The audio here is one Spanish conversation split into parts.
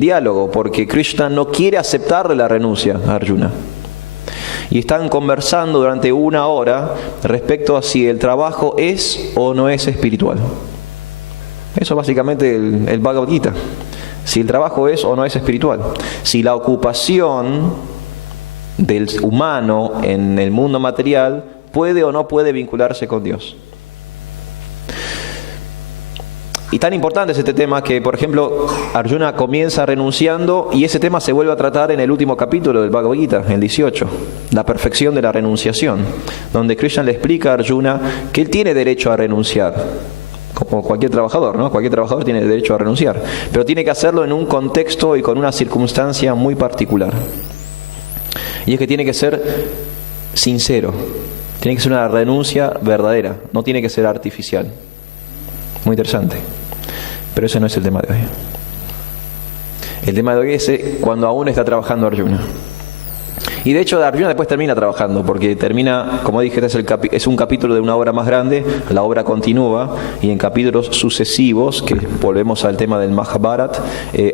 diálogo, porque Krishna no quiere aceptarle la renuncia a Arjuna. Y están conversando durante 1 hora respecto a si el trabajo es o no es espiritual. Eso básicamente el Bhagavad Gita. Si el trabajo es o no es espiritual. Si la ocupación del humano en el mundo material puede o no puede vincularse con Dios. Y tan importante es este tema que, por ejemplo, Arjuna comienza renunciando y ese tema se vuelve a tratar en el último capítulo del Bhagavad Gita, el 18, la perfección de la renunciación, donde Krishna le explica a Arjuna que él tiene derecho a renunciar, como cualquier trabajador, ¿no? Cualquier trabajador tiene derecho a renunciar, pero tiene que hacerlo en un contexto y con una circunstancia muy particular. Y es que tiene que ser sincero, tiene que ser una renuncia verdadera, no tiene que ser artificial. Muy interesante. Pero ese no es el tema de hoy. El tema de hoy es cuando aún está trabajando Arjuna. Y de hecho Arjuna después termina trabajando, porque termina, como dije, es un capítulo de una obra más grande, la obra continúa, y en capítulos sucesivos, que volvemos al tema del Mahabharata,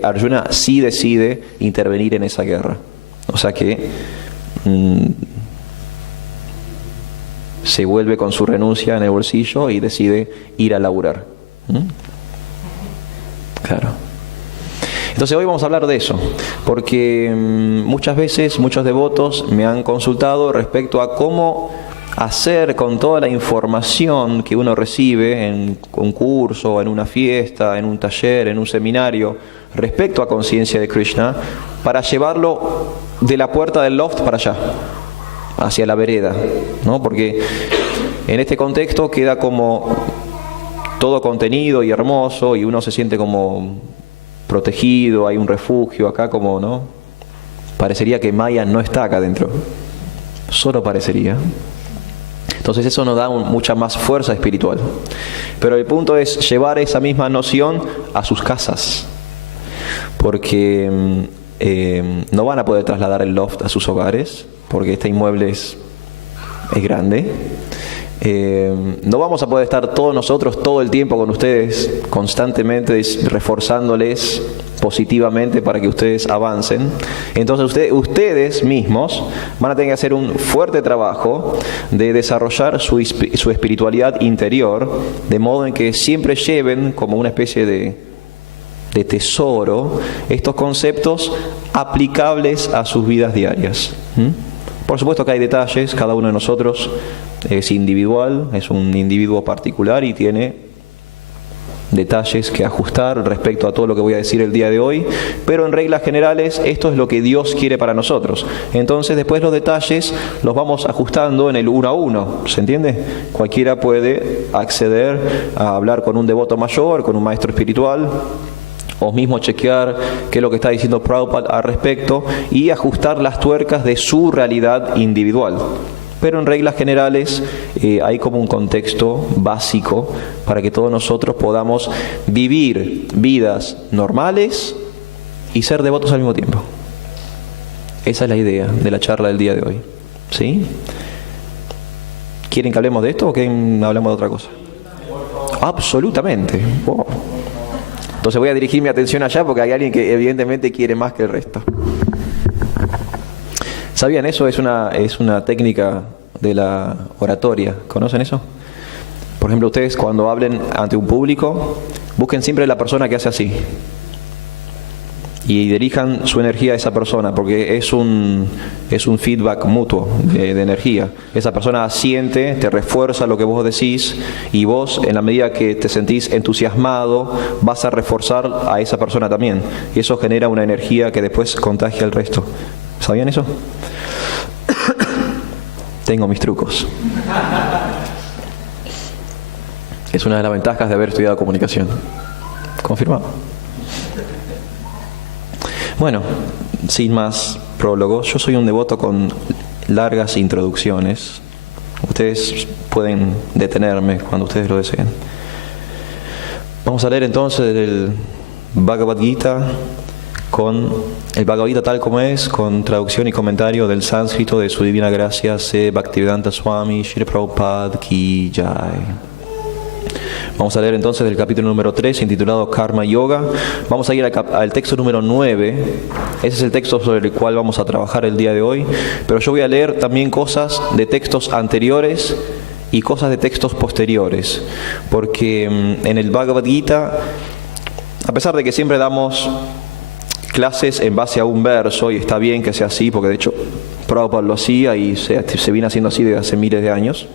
Arjuna sí decide intervenir en esa guerra. O sea que se vuelve con su renuncia en el bolsillo y decide ir a laburar. Claro. Entonces hoy vamos a hablar de eso, porque muchas veces muchos devotos me han consultado respecto a cómo hacer con toda la información que uno recibe en un curso, en una fiesta, en un taller, en un seminario, respecto a conciencia de Krishna, para llevarlo de la puerta del loft para allá, hacia la vereda, ¿no? Porque en este contexto queda como todo contenido y hermoso y uno se siente como protegido, hay un refugio acá, como, ¿no? Parecería que Maya no está acá adentro, solo parecería. Entonces eso nos da mucha más fuerza espiritual. Pero el punto es llevar esa misma noción a sus casas, porque no van a poder trasladar el loft a sus hogares, porque este inmueble es grande. No vamos a poder estar todos nosotros todo el tiempo con ustedes, constantemente reforzándoles positivamente para que ustedes avancen. Entonces ustedes mismos van a tener que hacer un fuerte trabajo de desarrollar su espiritualidad interior, de modo en que siempre lleven como una especie de tesoro estos conceptos aplicables a sus vidas diarias. Por supuesto que hay detalles, cada uno de nosotros es individual, es un individuo particular y tiene detalles que ajustar respecto a todo lo que voy a decir el día de hoy, pero en reglas generales esto es lo que Dios quiere para nosotros. Entonces después los detalles los vamos ajustando en el 1 a 1, ¿se entiende? Cualquiera puede acceder a hablar con un devoto mayor, con un maestro espiritual, o mismo chequear qué es lo que está diciendo Prabhupada al respecto y ajustar las tuercas de su realidad individual. Pero en reglas generales hay como un contexto básico para que todos nosotros podamos vivir vidas normales y ser devotos al mismo tiempo. Esa es la idea de la charla del día de hoy. ¿Sí? ¿Quieren que hablemos de esto o que hablemos de otra cosa? Absolutamente. Wow. Entonces voy a dirigir mi atención allá porque hay alguien que evidentemente quiere más que el resto. ¿Sabían eso? Es una técnica de la oratoria. ¿Conocen eso? Por ejemplo, ustedes cuando hablen ante un público, busquen siempre la persona que hace así. Y dirijan su energía a esa persona, porque es un feedback mutuo de energía. Esa persona asiente, te refuerza lo que vos decís, y vos, en la medida que te sentís entusiasmado, vas a reforzar a esa persona también. Y eso genera una energía que después contagia al resto. ¿Sabían eso? Tengo mis trucos. Es una de las ventajas de haber estudiado comunicación. ¿Confirmado? Bueno, sin más prólogos, yo soy un devoto con largas introducciones. Ustedes pueden detenerme cuando ustedes lo deseen. Vamos a leer entonces el Bhagavad Gita, con el Bhagavad Gita tal como es, con traducción y comentario del sánscrito de su divina gracia, C. Bhaktivedanta Swami Srila Prabhupada Ki Jai. Vamos a leer entonces del capítulo número 3, intitulado Karma Yoga. Vamos a ir al texto número 9. Ese es el texto sobre el cual vamos a trabajar el día de hoy. Pero yo voy a leer también cosas de textos anteriores y cosas de textos posteriores. Porque en el Bhagavad Gita, a pesar de que siempre damos clases en base a un verso, y está bien que sea así, porque de hecho Prabhupada lo hacía y se viene haciendo así desde hace miles de años.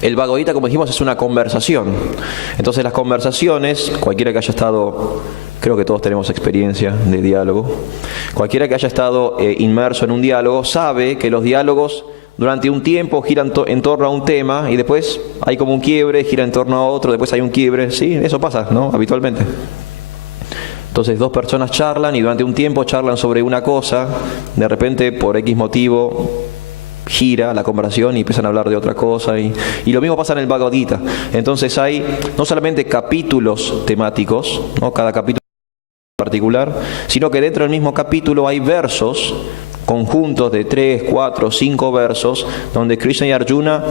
El Bhagavad Gita, como dijimos, es una conversación. Entonces las conversaciones, cualquiera que haya estado, creo que todos tenemos experiencia de diálogo, cualquiera que haya estado inmerso en un diálogo sabe que los diálogos durante un tiempo giran en torno a un tema y después hay como un quiebre, gira en torno a otro, después hay un quiebre. Sí, eso pasa, ¿no? Habitualmente. Entonces dos personas charlan y durante un tiempo charlan sobre una cosa, de repente por X motivo gira la conversación y empiezan a hablar de otra cosa, y lo mismo pasa en el Bhagavad Gita. Entonces hay no solamente capítulos temáticos, ¿no? Cada capítulo particular, sino que dentro del mismo capítulo hay versos, conjuntos de 3, 4, 5 versos, donde Krishna y Arjuna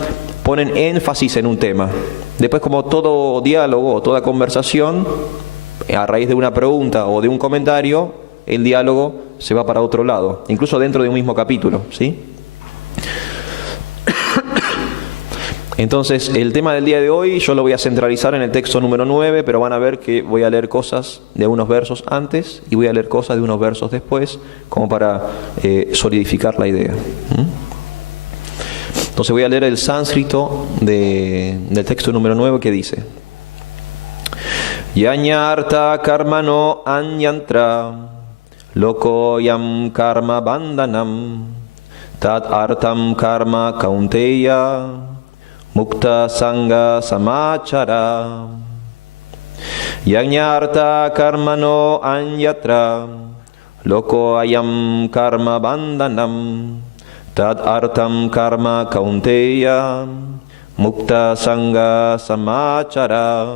ponen énfasis en un tema. Después, como todo diálogo o toda conversación, a raíz de una pregunta o de un comentario, el diálogo se va para otro lado, incluso dentro de un mismo capítulo, ¿sí? Entonces, el tema del día de hoy yo lo voy a centralizar en el texto número 9, pero van a ver que voy a leer cosas de unos versos antes y voy a leer cosas de unos versos después, como para solidificar la idea. Entonces voy a leer el sánscrito del texto número 9, que dice: Yanyarta karmano anyantra loko yam karma bandhanam tad artam karma kaunteya mukta sangha samachara. Yanyarta karmano anyatra loko ayam karma bandhanam tad artam karma kaunteya mukta sangha samachara.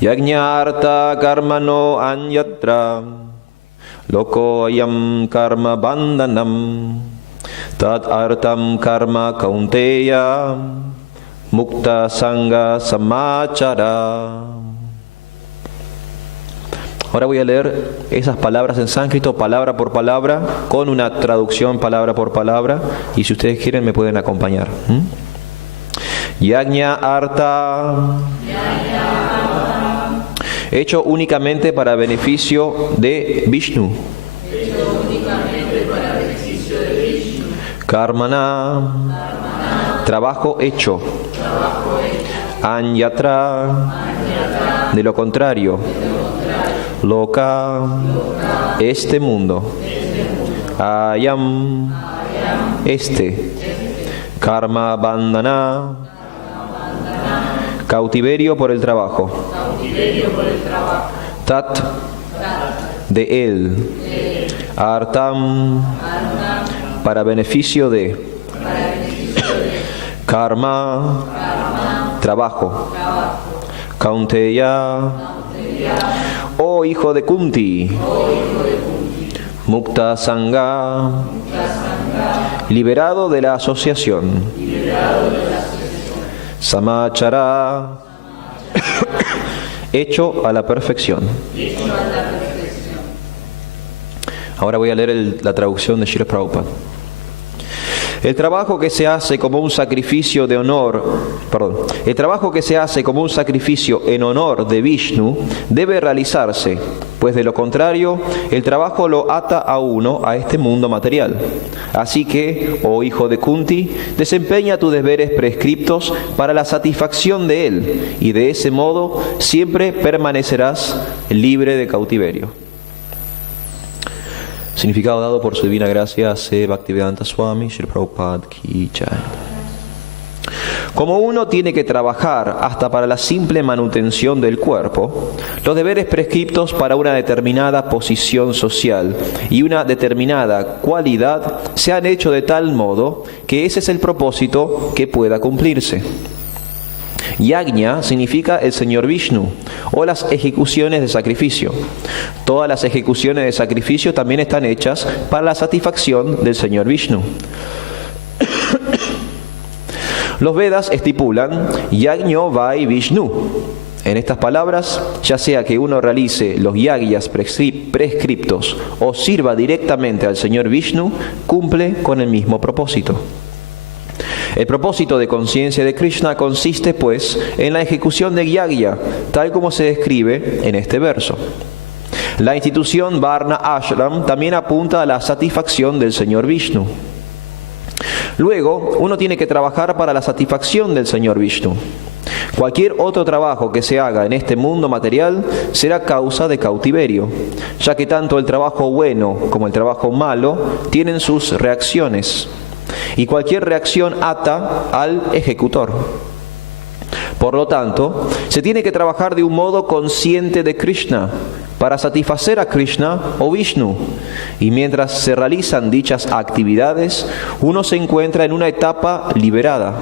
Yajñarta karmano anyatra loko ayam karma bandhanam tad artam karma kaunteya mukta sangha samachara. Ahora voy a leer esas palabras en sánscrito, palabra por palabra, con una traducción palabra por palabra, y si ustedes quieren me pueden acompañar. Yajña arta, hecho únicamente para beneficio de Vishnu. Karmana, trabajo hecho. Anyatra, de lo contrario. Loka, este mundo. Ayam, este. Karma bandhana, cautiverio por el trabajo. Tat, de él. Artam, para beneficio de. Karma, trabajo. Kaunteya, oh hijo de Kunti. Mukta Sangha, liberado de la asociación. Samachara, hecho a la perfección. Ahora voy a leer la traducción de Srila Prabhupada. El trabajo que se hace como un sacrificio de honor, el trabajo que se hace como un sacrificio en honor de Vishnu debe realizarse, pues de lo contrario, el trabajo lo ata a uno a este mundo material. Así que, oh hijo de Kunti, desempeña tus deberes prescriptos para la satisfacción de él, y de ese modo siempre permanecerás libre de cautiverio. Significado dado por su divina gracia C. Bhaktivedanta Swami Srila Prabhupada Ki Jai. Como uno tiene que trabajar hasta para la simple manutención del cuerpo, los deberes prescriptos para una determinada posición social y una determinada cualidad se han hecho de tal modo que ese es el propósito que pueda cumplirse. Yajna significa el Señor Vishnu o las ejecuciones de sacrificio. Todas las ejecuciones de sacrificio también están hechas para la satisfacción del Señor Vishnu. Los Vedas estipulan Yajño Vai Vishnu. En estas palabras, ya sea que uno realice los yagyas prescriptos o sirva directamente al Señor Vishnu, cumple con el mismo propósito. El propósito de conciencia de Krishna consiste, pues, en la ejecución de yagya, tal como se describe en este verso. La institución Varna Ashram también apunta a la satisfacción del Señor Vishnu. Luego, uno tiene que trabajar para la satisfacción del Señor Vishnu. Cualquier otro trabajo que se haga en este mundo material será causa de cautiverio, ya que tanto el trabajo bueno como el trabajo malo tienen sus reacciones, y cualquier reacción ata al ejecutor. Por lo tanto, se tiene que trabajar de un modo consciente de Krishna, para satisfacer a Krishna o Vishnu, y mientras se realizan dichas actividades, uno se encuentra en una etapa liberada.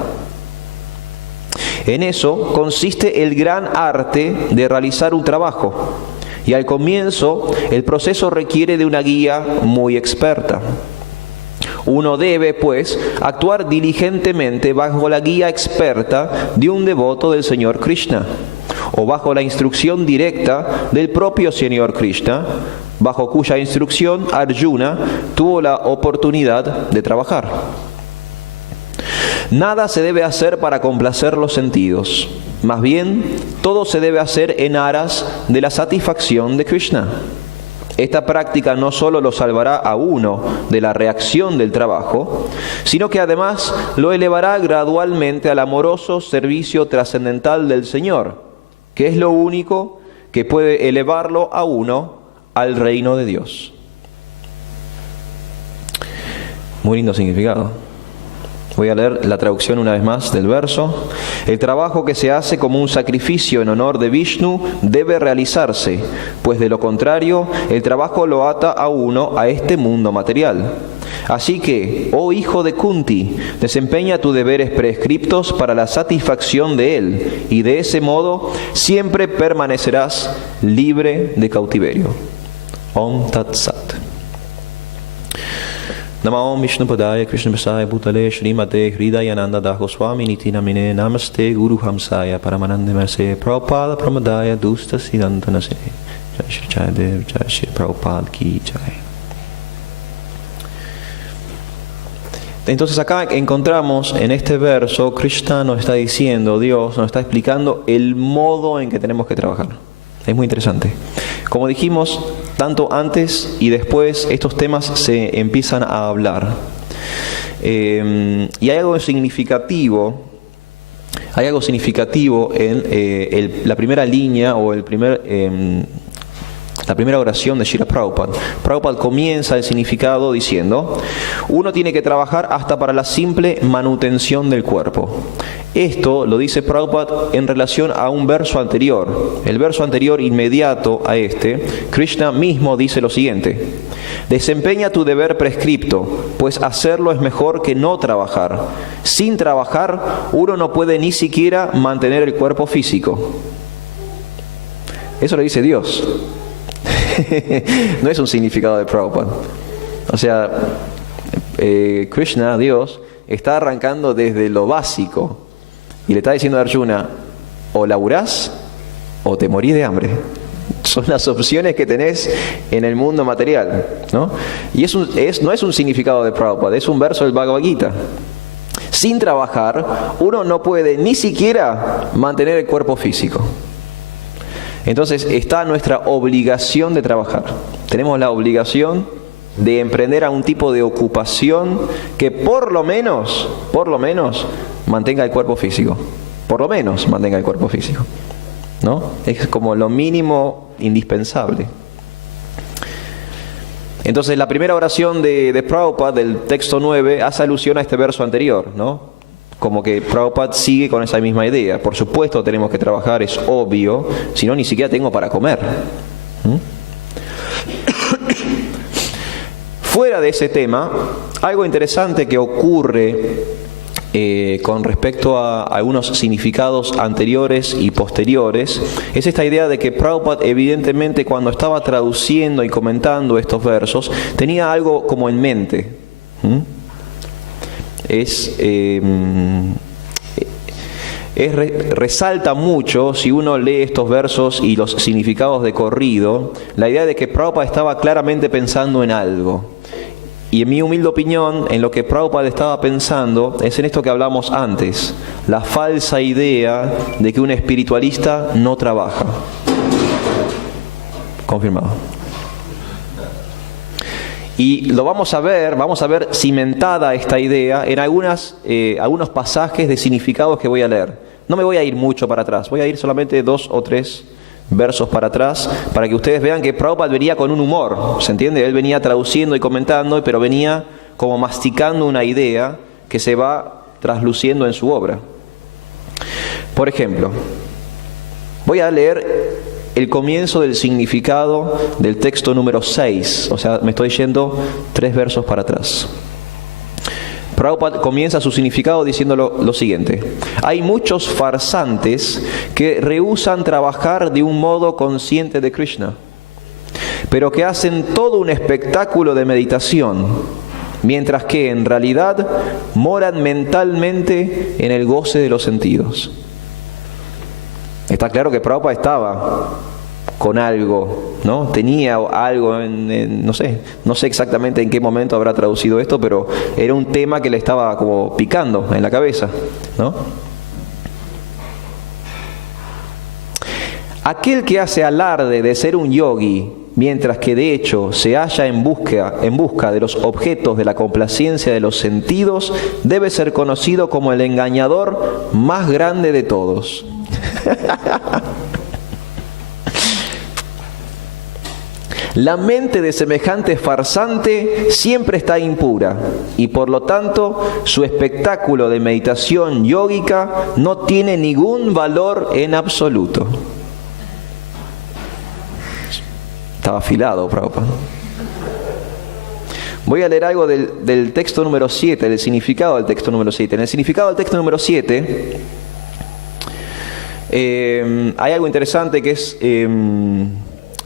En eso consiste el gran arte de realizar un trabajo, y al comienzo el proceso requiere de una guía muy experta. Uno debe, pues, actuar diligentemente bajo la guía experta de un devoto del Señor Krishna, o bajo la instrucción directa del propio Señor Krishna, bajo cuya instrucción Arjuna tuvo la oportunidad de trabajar. Nada se debe hacer para complacer los sentidos, más bien todo se debe hacer en aras de la satisfacción de Krishna. Esta práctica no solo lo salvará a uno de la reacción del trabajo, sino que además lo elevará gradualmente al amoroso servicio trascendental del Señor, que es lo único que puede elevarlo a uno al reino de Dios. Muy lindo significado. Voy a leer la traducción una vez más del verso. El trabajo que se hace como un sacrificio en honor de Vishnu debe realizarse, pues de lo contrario, el trabajo lo ata a uno a este mundo material. Así que, oh hijo de Kunti, desempeña tus deberes prescriptos para la satisfacción de él, y de ese modo siempre permanecerás libre de cautiverio. Om Tat Sat. Namo Vishnu Padaya Krishna Prasaya Bhutale Srimate Hridayananda Goswami Niti Namine Namaste Guru Hamsaya Paramanande Merse Prabhupada Pramadaya Dusta Siddhantanase. Jai Shri Chayadev Jai Shri Prabhupada Ki Jai. Entonces acá encontramos en este verso, Krishna nos está diciendo, Dios nos está explicando el modo en que tenemos que trabajar. Es muy interesante. Como dijimos, tanto antes y después estos temas se empiezan a hablar. Y hay algo significativo. Hay algo significativo en la primera línea o la primera oración de Srila Prabhupada. Prabhupada comienza el significado diciendo: uno tiene que trabajar hasta para la simple manutención del cuerpo. Esto lo dice Prabhupada en relación a un verso anterior. El verso anterior inmediato a este, Krishna mismo dice lo siguiente: desempeña tu deber prescripto, pues hacerlo es mejor que no trabajar. Sin trabajar, uno no puede ni siquiera mantener el cuerpo físico. Eso lo dice Dios. No es un significado de Prabhupada. O sea, Krishna, Dios, está arrancando desde lo básico y le está diciendo a Arjuna: o laburás o te morís de hambre. Son las opciones que tenés en el mundo material, ¿no? Y no es un significado de Prabhupada, es un verso del Bhagavad Gita. Sin trabajar, uno no puede ni siquiera mantener el cuerpo físico. Entonces está nuestra obligación de trabajar. Tenemos la obligación de emprender a un tipo de ocupación que por lo menos mantenga el cuerpo físico. Por lo menos mantenga el cuerpo físico, ¿no? Es como lo mínimo indispensable. Entonces la primera oración de Prabhupada, del texto 9, hace alusión a este verso anterior, ¿no? Como que Prabhupada sigue con esa misma idea. Por supuesto tenemos que trabajar, es obvio, si no ni siquiera tengo para comer. Fuera de ese tema, algo interesante que ocurre con respecto a algunos significados anteriores y posteriores es esta idea de que Prabhupada evidentemente cuando estaba traduciendo y comentando estos versos tenía algo como en mente. resalta mucho, si uno lee estos versos y los significados de corrido, la idea de que Prabhupada estaba claramente pensando en algo. Y en mi humilde opinión, en lo que Prabhupada estaba pensando es en esto que hablamos antes, la falsa idea de que un espiritualista no trabaja. Confirmado. Y lo vamos a ver cimentada esta idea en algunos pasajes de significados que voy a leer. No me voy a ir mucho para atrás, voy a ir solamente 2 o 3 versos para atrás, para que ustedes vean que Prabhupada venía con un humor, ¿se entiende? Él venía traduciendo y comentando, pero venía como masticando una idea que se va trasluciendo en su obra. Por ejemplo, voy a leer el comienzo del significado del texto número 6, o sea, me estoy yendo 3 versos para atrás. Prabhupada comienza su significado diciendo lo siguiente: hay muchos farsantes que rehúsan trabajar de un modo consciente de Krishna, pero que hacen todo un espectáculo de meditación, mientras que en realidad moran mentalmente en el goce de los sentidos. Está claro que Prabhupada estaba con algo, ¿no? Tenía algo, no sé exactamente en qué momento habrá traducido esto, pero era un tema que le estaba como picando en la cabeza, ¿no? Aquel que hace alarde de ser un yogi, mientras que de hecho se halla en busca de los objetos de la complacencia de los sentidos, debe ser conocido como el engañador más grande de todos. La mente de semejante farsante siempre está impura y por lo tanto su espectáculo de meditación yógica no tiene ningún valor en absoluto. Estaba afilado, Prabhupada. Voy a leer algo del texto número 7, del significado del texto número 7. En el significado del texto número 7 hay algo interesante que es...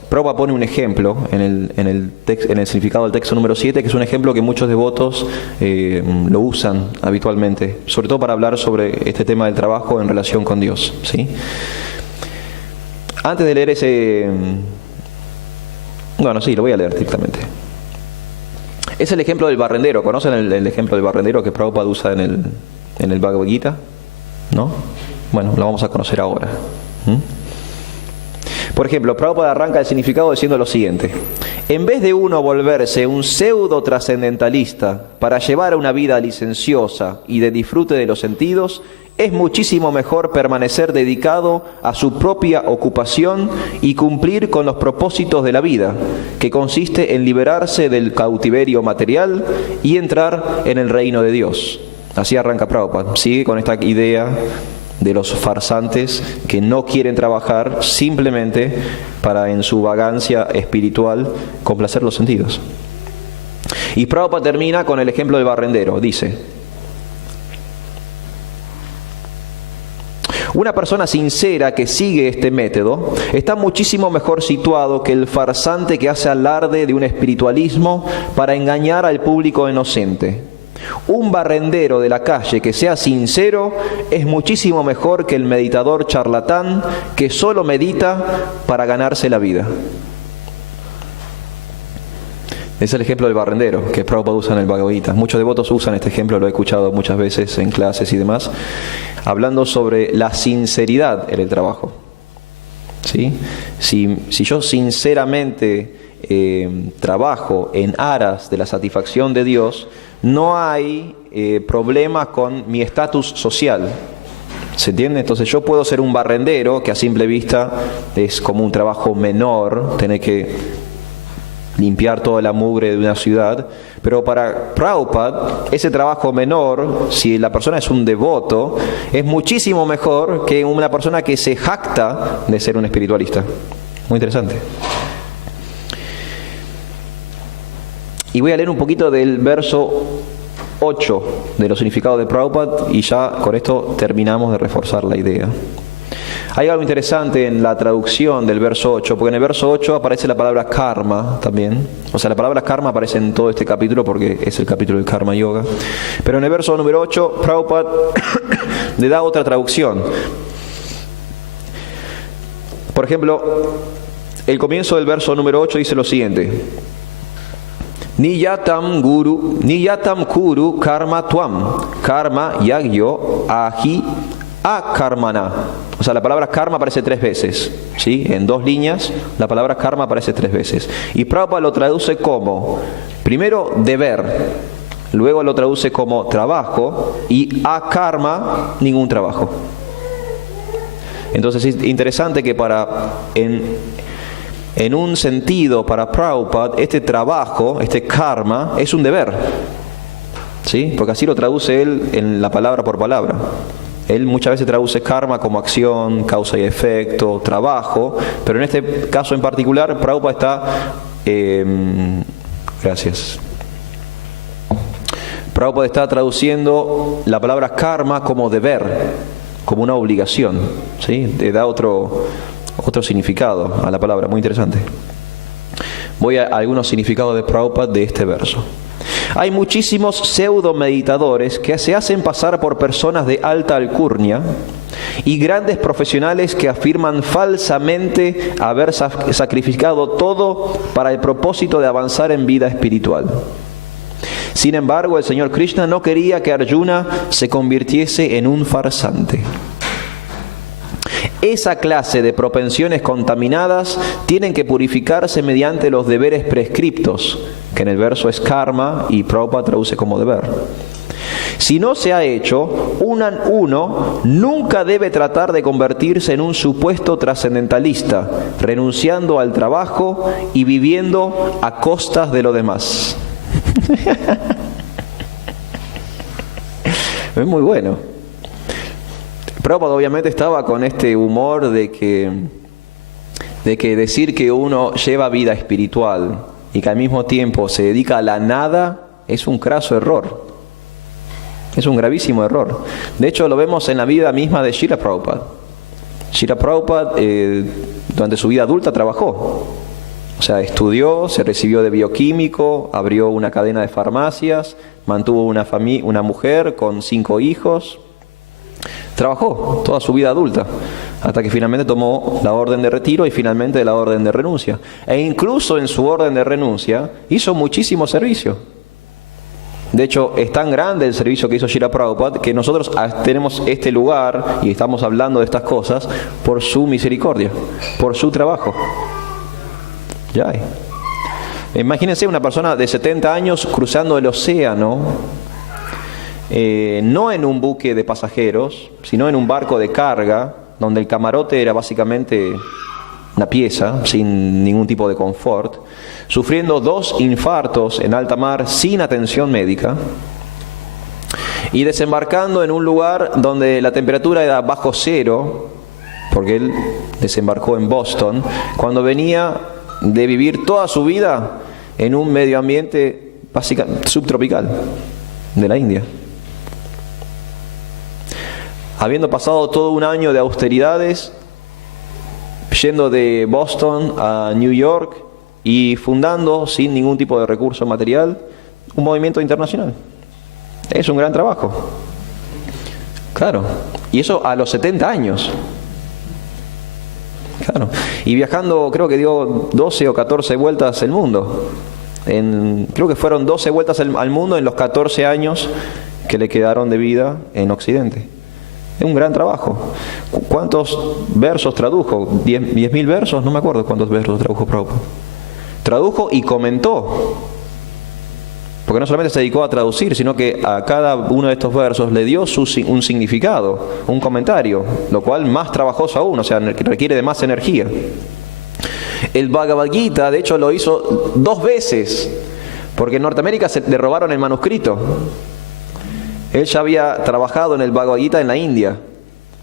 Prabhupada pone un ejemplo en el significado del texto número 7, que es un ejemplo que muchos devotos lo usan habitualmente, sobre todo para hablar sobre este tema del trabajo en relación con Dios, ¿sí? Antes de leer ese... Bueno, sí, lo voy a leer directamente. Es el ejemplo del barrendero. ¿Conocen el ejemplo del barrendero que Prabhupada usa en el Bhagavad Gita? ¿No? Bueno, lo vamos a conocer ahora. Por ejemplo, Prabhupada arranca el significado diciendo lo siguiente: en vez de uno volverse un pseudo trascendentalista para llevar una vida licenciosa y de disfrute de los sentidos, es muchísimo mejor permanecer dedicado a su propia ocupación y cumplir con los propósitos de la vida, que consiste en liberarse del cautiverio material y entrar en el reino de Dios. Así arranca Prabhupada. Sigue con esta idea de los farsantes que no quieren trabajar simplemente para, en su vagancia espiritual, complacer los sentidos. Y Prabhupada termina con el ejemplo del barrendero. Dice: una persona sincera que sigue este método está muchísimo mejor situado que el farsante que hace alarde de un espiritualismo para engañar al público inocente. Un barrendero de la calle que sea sincero es muchísimo mejor que el meditador charlatán que solo medita para ganarse la vida. Es el ejemplo del barrendero que Prabhupada usa en el Bhagavad Gita. Muchos devotos usan este ejemplo, lo he escuchado muchas veces en clases y demás, hablando sobre la sinceridad en el trabajo. ¿Sí? Si yo sinceramente trabajo en aras de la satisfacción de Dios, no hay problema con mi estatus social. ¿Se entiende? Entonces yo puedo ser un barrendero, que a simple vista es como un trabajo menor, tener que limpiar toda la mugre de una ciudad, pero para Prabhupada ese trabajo menor, si la persona es un devoto, es muchísimo mejor que una persona que se jacta de ser un espiritualista. Muy interesante. Y voy a leer un poquito del verso 8 de los significados de Prabhupada y ya con esto terminamos de reforzar la idea. Hay algo interesante en la traducción del verso 8, porque en el verso 8 aparece la palabra karma también. O sea, la palabra karma aparece en todo este capítulo porque es el capítulo del Karma Yoga. Pero en el verso número 8, Prabhupada le da otra traducción. Por ejemplo, el comienzo del verso número 8 dice lo siguiente: Niyatam kuru karma tuam, karma yagyo ahi akarmana. O sea, la palabra karma aparece 3 veces, ¿sí? En 2 líneas, la palabra karma aparece 3 veces. Y Prabhupada lo traduce como, primero, deber, luego lo traduce como trabajo, y akarma, ningún trabajo. Entonces es interesante que en un sentido, para Prabhupada, este trabajo, este karma, es un deber, ¿sí? Porque así lo traduce él en la palabra por palabra. Él muchas veces traduce karma como acción, causa y efecto, trabajo, pero en este caso en particular, Prabhupada está traduciendo la palabra karma como deber, como una obligación, ¿sí? Le da otro significado a la palabra, muy interesante. Voy a algunos significados de Prabhupada de este verso. Hay muchísimos pseudo meditadores que se hacen pasar por personas de alta alcurnia y grandes profesionales que afirman falsamente haber sacrificado todo para el propósito de avanzar en vida espiritual. Sin embargo, el Señor Krishna no quería que Arjuna se convirtiese en un farsante. Esa clase de propensiones contaminadas tienen que purificarse mediante los deberes prescriptos, que en el verso es karma y Prabhupada traduce como deber. Si no se ha hecho, uno nunca debe tratar de convertirse en un supuesto trascendentalista, renunciando al trabajo y viviendo a costas de lo demás. Es muy bueno. Prabhupada obviamente estaba con este humor de que decir que uno lleva vida espiritual y que al mismo tiempo se dedica a la nada es un craso error. Es un gravísimo error. De hecho, lo vemos en la vida misma de Srila Prabhupada. Srila Prabhupada durante su vida adulta trabajó. O sea, estudió, se recibió de bioquímico, abrió una cadena de farmacias, mantuvo una mujer con 5 hijos. Trabajó toda su vida adulta, hasta que finalmente tomó la orden de retiro y finalmente la orden de renuncia. E incluso en su orden de renuncia hizo muchísimo servicio. De hecho, es tan grande el servicio que hizo Srila Prabhupada que nosotros tenemos este lugar y estamos hablando de estas cosas por su misericordia, por su trabajo. Ya hay. Imagínense una persona de 70 años cruzando el océano, no en un buque de pasajeros, sino en un barco de carga, donde el camarote era básicamente una pieza, sin ningún tipo de confort, sufriendo 2 infartos en alta mar sin atención médica, y desembarcando en un lugar donde la temperatura era bajo cero, porque él desembarcó en Boston, cuando venía de vivir toda su vida en un medio ambiente básicamente subtropical de la India. Habiendo pasado todo un año de austeridades, yendo de Boston a New York y fundando, sin ningún tipo de recurso material, un movimiento internacional. Es un gran trabajo. Claro. Y eso a los 70 años. Claro. Y viajando, creo que dio 12 o 14 vueltas el mundo. Creo que fueron 12 vueltas al mundo en los 14 años que le quedaron de vida en Occidente. Es un gran trabajo. ¿Cuántos versos tradujo? ¿10.000 versos? No me acuerdo cuántos versos tradujo Prabhupada. Tradujo y comentó. Porque no solamente se dedicó a traducir, sino que a cada uno de estos versos le dio un significado, un comentario, lo cual más trabajoso aún, o sea, requiere de más energía. El Bhagavad Gita, de hecho, lo hizo 2 veces, porque en Norteamérica le robaron el manuscrito. Él ya había trabajado en el Bhagavad Gita en la India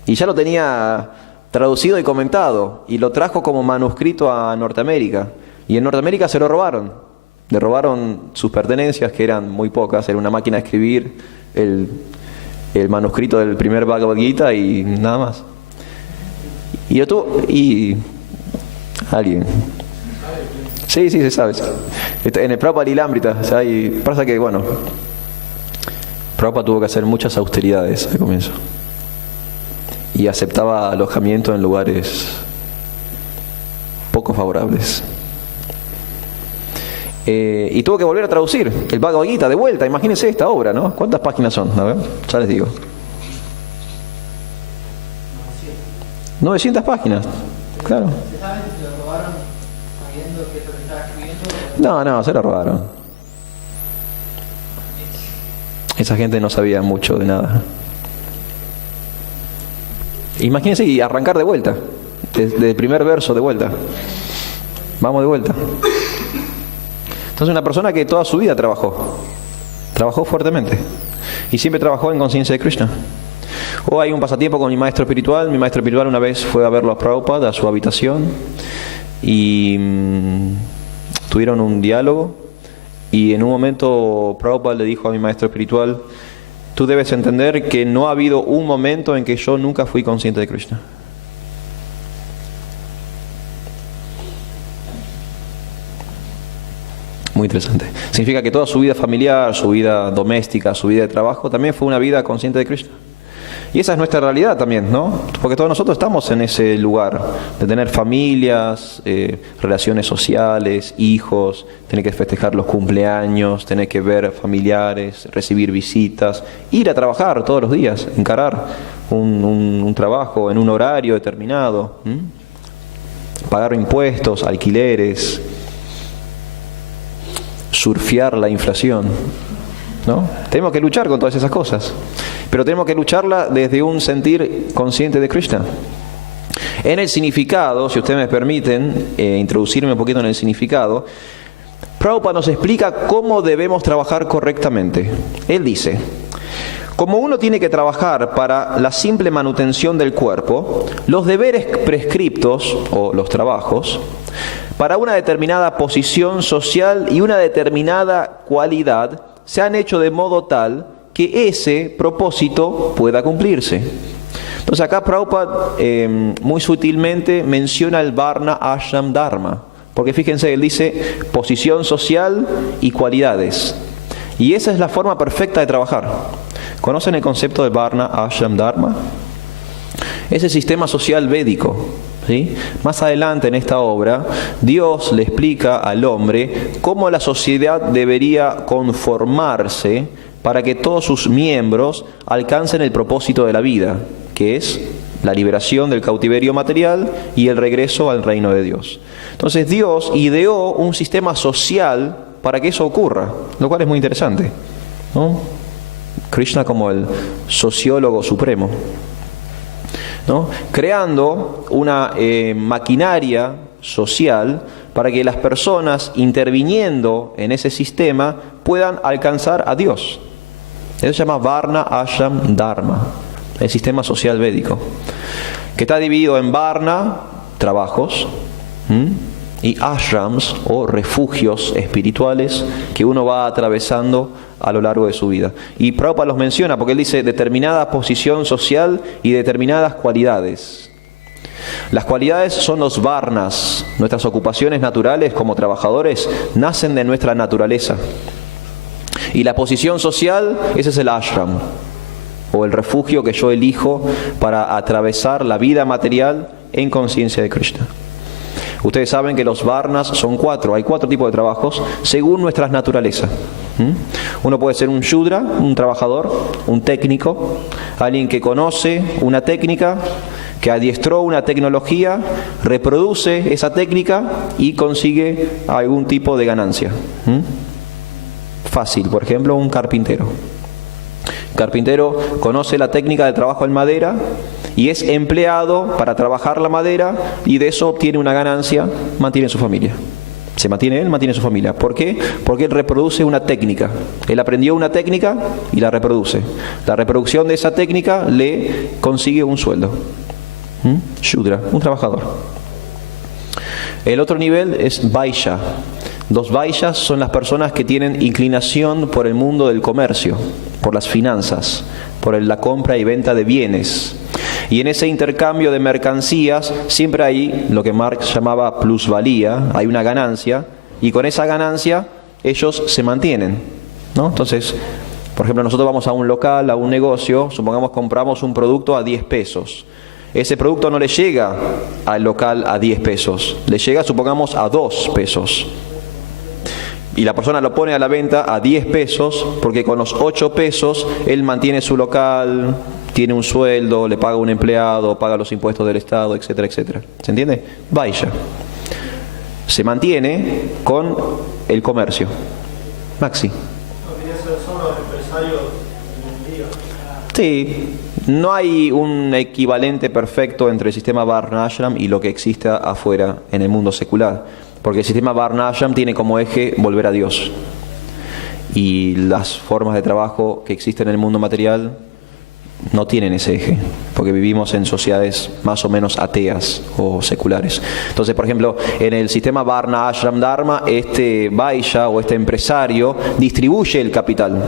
y ya lo tenía traducido y comentado y lo trajo como manuscrito a Norteamérica, y en Norteamérica se lo robaron. Le robaron sus pertenencias, que eran muy pocas, era una máquina de escribir, el manuscrito del primer Bhagavad Gita y nada más. Y alguien. Sí, se sabe. En el Prabhupada Lilamrita, o sea, y pasa que, bueno, Prabhupada tuvo que hacer muchas austeridades al comienzo. Y aceptaba alojamiento en lugares poco favorables. Y tuvo que volver a traducir el Bhagavad Gita de vuelta. Imagínense esta obra, ¿no? ¿Cuántas páginas son? A ver, ya les digo. 900 páginas, claro. ¿Se sabe si se lo robaron sabiendo que eso que estaba escribiendo? No, se lo robaron. Esa gente no sabía mucho de nada. Imagínense y arrancar de vuelta, desde el primer verso de vuelta. Vamos de vuelta. Entonces una persona que toda su vida trabajó fuertemente y siempre trabajó en conciencia de Krishna. O hay un pasatiempo con mi maestro espiritual una vez fue a verlo a Prabhupada a su habitación y tuvieron un diálogo y en un momento Prabhupada le dijo a mi maestro espiritual: tú debes entender que no ha habido un momento en que yo nunca fui consciente de Krishna. Muy interesante. Significa que toda su vida familiar, su vida doméstica, su vida de trabajo, también fue una vida consciente de Krishna. Y esa es nuestra realidad también, ¿no? Porque todos nosotros estamos en ese lugar de tener familias, relaciones sociales, hijos, tener que festejar los cumpleaños, tener que ver familiares, recibir visitas, ir a trabajar todos los días, encarar un trabajo en un horario determinado, pagar impuestos, alquileres, surfear la inflación, ¿no? Tenemos que luchar con todas esas cosas, pero tenemos que lucharla desde un sentir consciente de Krishna. En el significado, si ustedes me permiten introducirme un poquito en el significado, Prabhupada nos explica cómo debemos trabajar correctamente. Él dice: como uno tiene que trabajar para la simple manutención del cuerpo, los deberes prescriptos, o los trabajos, para una determinada posición social y una determinada cualidad, se han hecho de modo tal que ese propósito pueda cumplirse. Entonces acá Prabhupada muy sutilmente menciona el Varna Ashram Dharma, porque fíjense, él dice posición social y cualidades. Y esa es la forma perfecta de trabajar. ¿Conocen el concepto de Varna Ashram Dharma? Es el sistema social védico, ¿sí? Más adelante en esta obra, Dios le explica al hombre cómo la sociedad debería conformarse para que todos sus miembros alcancen el propósito de la vida, que es la liberación del cautiverio material y el regreso al reino de Dios. Entonces Dios ideó un sistema social para que eso ocurra, lo cual es muy interesante, ¿no? Krishna como el sociólogo supremo, ¿no? Creando una maquinaria social para que las personas interviniendo en ese sistema puedan alcanzar a Dios. Eso se llama Varna Ashram Dharma, el sistema social védico, que está dividido en Varna, trabajos, y ashrams, o refugios espirituales que uno va atravesando a lo largo de su vida. Y Prabhupada los menciona porque él dice determinada posición social y determinadas cualidades. Las cualidades son los varnas. Nuestras ocupaciones naturales como trabajadores nacen de nuestra naturaleza. Y la posición social, ese es el ashram, o el refugio que yo elijo para atravesar la vida material en conciencia de Krishna. Ustedes saben que los varnas son 4, hay 4 tipos de trabajos según nuestras naturalezas. Uno puede ser un shudra, un trabajador, un técnico, alguien que conoce una técnica, que adiestró una tecnología, reproduce esa técnica y consigue algún tipo de ganancia. Fácil, por ejemplo, un carpintero. El carpintero conoce la técnica de trabajo en madera y es empleado para trabajar la madera y de eso obtiene una ganancia, mantiene su familia. Se mantiene él, mantiene su familia. ¿Por qué? Porque él reproduce una técnica. Él aprendió una técnica y la reproduce. La reproducción de esa técnica le consigue un sueldo. Shudra, un trabajador. El otro nivel es Vaishya. Los Vaishyas son las personas que tienen inclinación por el mundo del comercio, por las finanzas, por la compra y venta de bienes. Y en ese intercambio de mercancías siempre hay lo que Marx llamaba plusvalía, hay una ganancia, y con esa ganancia ellos se mantienen, ¿no? Entonces, por ejemplo, nosotros vamos a un local, a un negocio, supongamos compramos un producto a 10 pesos. Ese producto no le llega al local a 10 pesos, le llega, supongamos, a 2 pesos. Y la persona lo pone a la venta a 10 pesos porque con los 8 pesos él mantiene su local, tiene un sueldo, le paga un empleado, paga los impuestos del Estado, etcétera, etcétera. ¿Se entiende? Vaya. Se mantiene con el comercio. Maxi. Sí, no hay un equivalente perfecto entre el sistema Varna Ashram y lo que existe afuera en el mundo secular, porque el sistema Varna Ashram tiene como eje volver a Dios, y las formas de trabajo que existen en el mundo material no tienen ese eje, porque vivimos en sociedades más o menos ateas o seculares. Entonces, por ejemplo, en el sistema Varna Ashram Dharma, este Vaishya o este empresario distribuye el capital.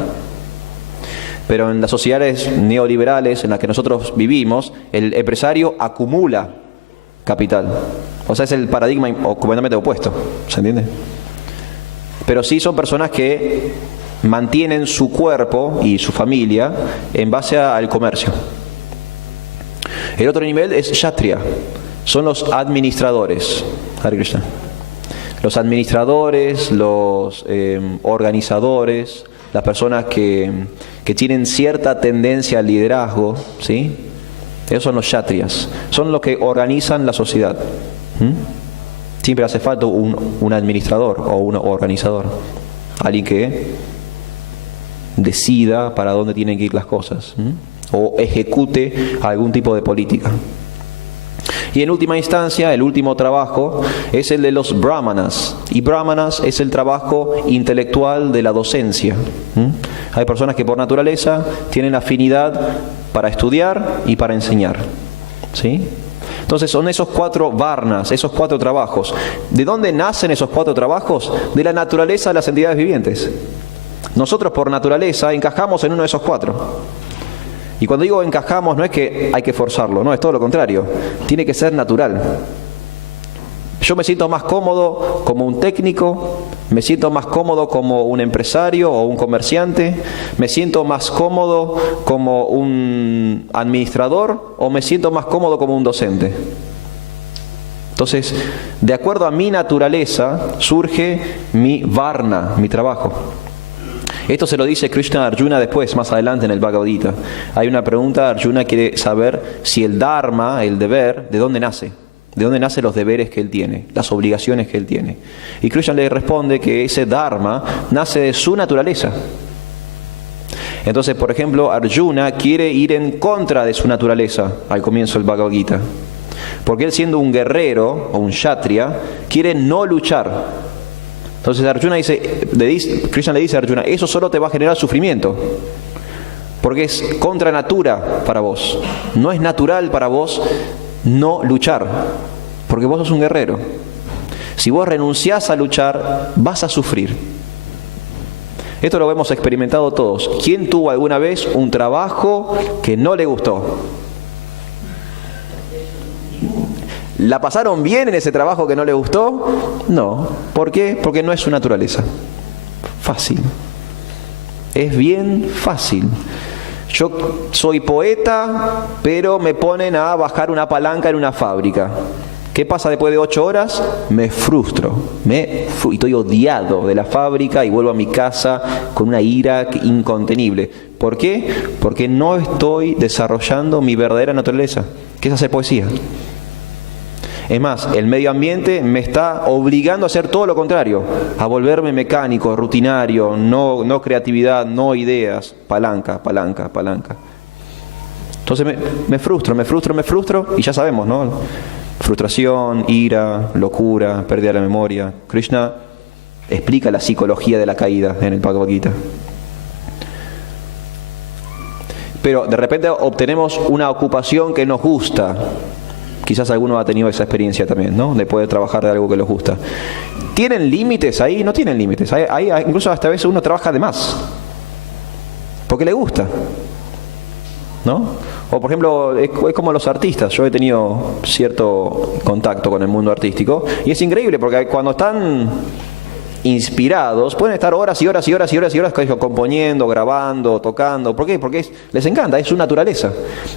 Pero en las sociedades neoliberales en las que nosotros vivimos, el empresario acumula capital. O sea, es el paradigma completamente opuesto. ¿Se entiende? Pero sí son personas que mantienen su cuerpo y su familia en base al comercio. El otro nivel es Kshatriya. Son los administradores. Hare Krishna. Los administradores, los organizadores, las personas que tienen cierta tendencia al liderazgo, ¿sí? Esos son los kshatriyas, son los que organizan la sociedad. Siempre hace falta un administrador o un organizador, alguien que decida para dónde tienen que ir las cosas, o ejecute algún tipo de política. Y en última instancia, el último trabajo es el de los brahmanas. Y brahmanas es el trabajo intelectual de la docencia. Hay personas que por naturaleza tienen afinidad para estudiar y para enseñar. ¿Sí? Entonces son esos 4 varnas, esos 4 trabajos. ¿De dónde nacen esos 4 trabajos? De la naturaleza de las entidades vivientes. Nosotros por naturaleza encajamos en uno de esos 4. Y cuando digo encajamos, no es que hay que forzarlo, no, es todo lo contrario. Tiene que ser natural. Yo me siento más cómodo como un técnico, me siento más cómodo como un empresario o un comerciante, me siento más cómodo como un administrador o me siento más cómodo como un docente. Entonces, de acuerdo a mi naturaleza, surge mi varna, mi trabajo. Esto se lo dice Krishna a Arjuna después, más adelante en el Bhagavad Gita. Hay una pregunta, Arjuna quiere saber si el dharma, el deber, ¿de dónde nace? ¿De dónde nacen los deberes que él tiene, las obligaciones que él tiene? Y Krishna le responde que ese dharma nace de su naturaleza. Entonces, por ejemplo, Arjuna quiere ir en contra de su naturaleza al comienzo del Bhagavad Gita. Porque él, siendo un guerrero o un kshatriya, quiere no luchar. Entonces Krishna le dice a Arjuna, eso solo te va a generar sufrimiento, porque es contra natura para vos. No es natural para vos no luchar, porque vos sos un guerrero. Si vos renunciás a luchar, vas a sufrir. Esto lo hemos experimentado todos. ¿Quién tuvo alguna vez un trabajo que no le gustó? ¿La pasaron bien en ese trabajo que no le gustó? No. ¿Por qué? Porque no es su naturaleza. Fácil. Es bien fácil. Yo soy poeta, pero me ponen a bajar una palanca en una fábrica. ¿Qué pasa después de 8 horas? Me frustro. Y estoy odiado de la fábrica y vuelvo a mi casa con una ira incontenible. ¿Por qué? Porque no estoy desarrollando mi verdadera naturaleza, que es hacer poesía. Es más, el medio ambiente me está obligando a hacer todo lo contrario, a volverme mecánico, rutinario, no creatividad, no ideas, palanca. Entonces me frustro y ya sabemos, ¿no? Frustración, ira, locura, pérdida de la memoria. Krishna explica la psicología de la caída en el Bhagavad Gita. Pero de repente obtenemos una ocupación que nos gusta. Quizás alguno ha tenido esa experiencia también, ¿no? De poder trabajar de algo que les gusta. ¿Tienen límites ahí? No tienen límites. Incluso hasta a veces uno trabaja de más, porque le gusta, ¿no? O por ejemplo, es como los artistas. Yo he tenido cierto contacto con el mundo artístico y es increíble porque cuando están inspirados pueden estar horas y horas y horas y horas y horas componiendo, grabando, tocando. ¿Por qué? Porque les encanta, es su naturaleza.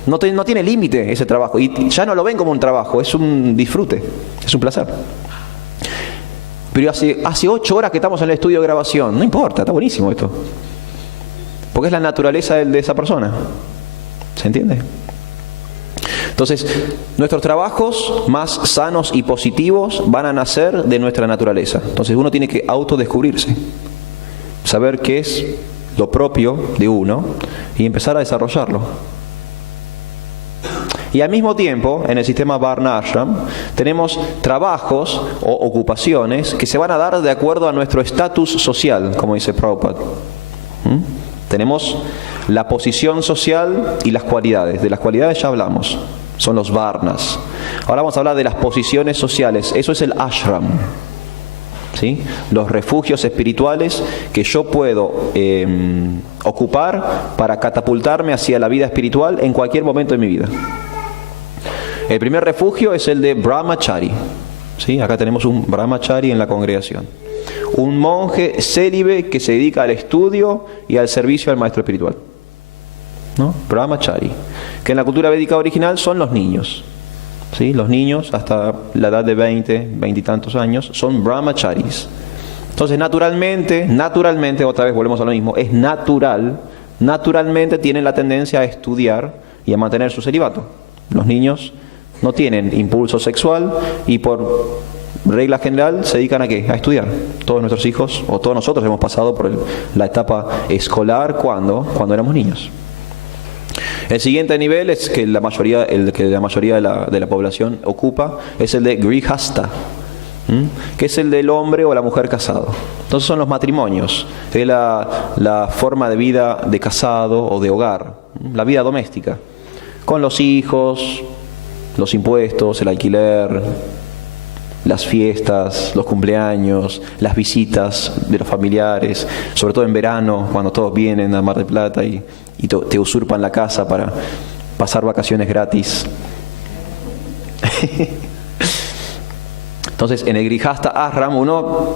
No tiene límite ese trabajo y ya no lo ven como un trabajo, es un disfrute, es un placer. Pero hace 8 horas que estamos en el estudio de grabación, no importa, está buenísimo esto. Porque es la naturaleza de esa persona. ¿Se entiende? Entonces, nuestros trabajos más sanos y positivos van a nacer de nuestra naturaleza. Entonces uno tiene que autodescubrirse, saber qué es lo propio de uno y empezar a desarrollarlo. Y al mismo tiempo, en el sistema Varna Ashram, tenemos trabajos o ocupaciones que se van a dar de acuerdo a nuestro estatus social, como dice Prabhupada. Tenemos la posición social y las cualidades. De las cualidades ya hablamos, son los varnas. Ahora vamos a hablar de las posiciones sociales. Eso es el ashram, ¿sí? Los refugios espirituales que yo puedo ocupar para catapultarme hacia la vida espiritual en cualquier momento de mi vida. El primer refugio es el de Brahmachari, ¿sí? Acá tenemos un Brahmachari en la congregación. Un monje célibe que se dedica al estudio y al servicio al maestro espiritual, ¿no? Brahmachari, que en la cultura védica original son los niños, ¿sí? Los niños hasta la edad de 20 y tantos años son brahmacharis. Entonces naturalmente, otra vez volvemos a lo mismo, es naturalmente tienen la tendencia a estudiar y a mantener su celibato. Los niños no tienen impulso sexual y por regla general se dedican ¿a qué? A estudiar. Todos nuestros hijos o todos nosotros hemos pasado por la etapa escolar cuando éramos niños. El siguiente nivel es que la mayoría de la población ocupa, es el de Grihasta, que es el del hombre o la mujer casado. Entonces son los matrimonios, es la forma de vida de casado o de hogar, la vida doméstica, con los hijos, los impuestos, el alquiler, las fiestas, los cumpleaños, las visitas de los familiares, sobre todo en verano, cuando todos vienen a Mar del Plata y te usurpan la casa para pasar vacaciones gratis. Entonces, en el Grihasta Ashram uno